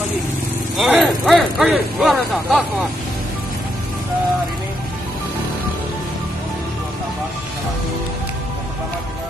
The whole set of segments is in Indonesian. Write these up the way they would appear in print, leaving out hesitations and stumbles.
pagi. Luar biasa. Tas, Mas. Kita hari ini mau tambah yang pertama kita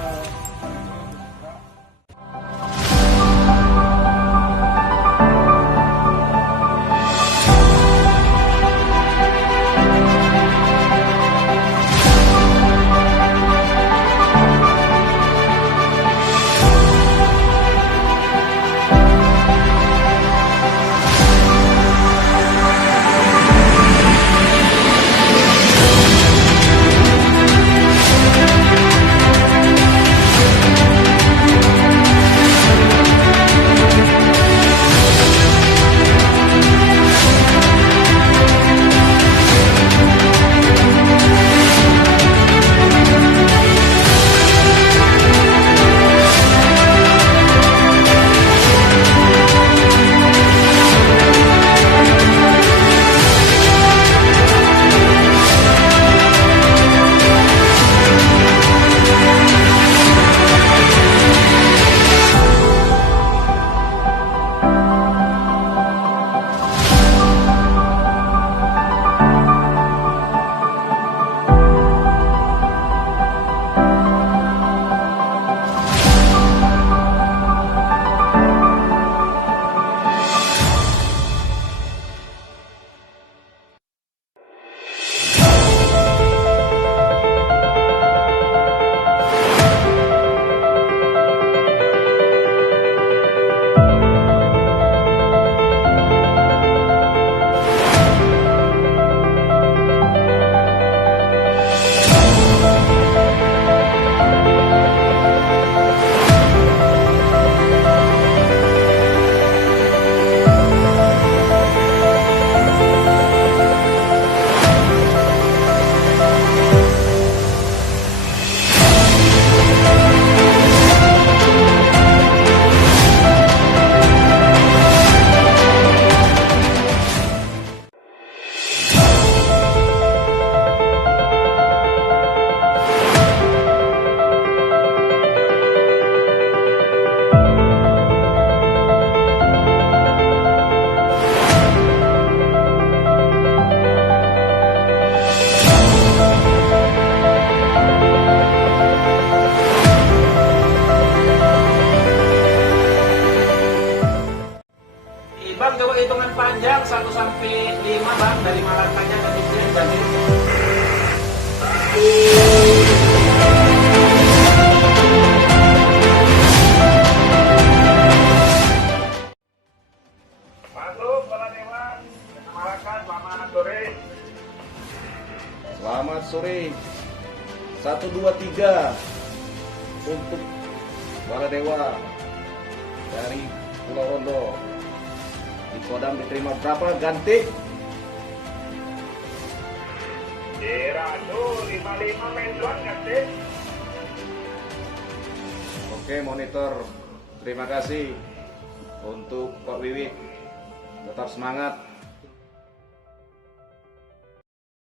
Bang, coba hitungan panjang 1 sampai 5 Bang, dari Malakanya ke Bisnis jadi. masuk Kepala Dewa Malaka, selamat sore. Selamat sore. 1, 2, 3 untuk para dewa dari Pulau Rondo. Di Kodam diterima berapa ganti? Rado 55 menjuan ganti. Oke, monitor. Terima kasih untuk Pak Wiwit. Tetap semangat.